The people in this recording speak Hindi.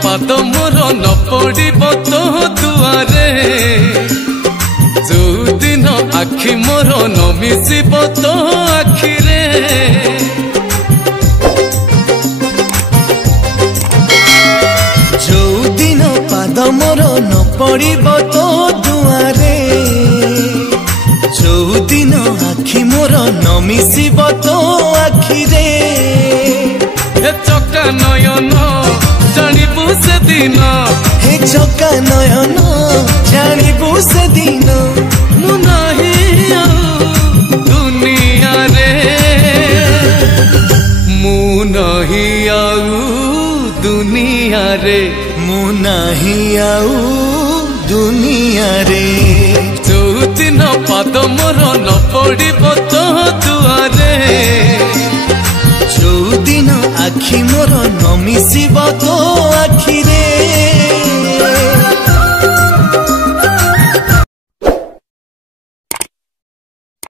पाद मोर न पड़ब तो दुआरे जो दिन आखि मोर न मिसिब तो आखिरे जो दिन पाद मोर न पड़ब तो दुआरे जो दिन आखि मोर न मिसिब तो आखिरे चका नयन जानिबु से दिन हे चका नयन जानिबु से दिन मु नहीं आउ दुनिया रे मु नहीं आउ दुनिया रे मु नहीं आउ दुनिया रे जो दिन पाद मोर न पड़ब तो दुआरे जो दिन आखि मोर न मिसिब तो आखि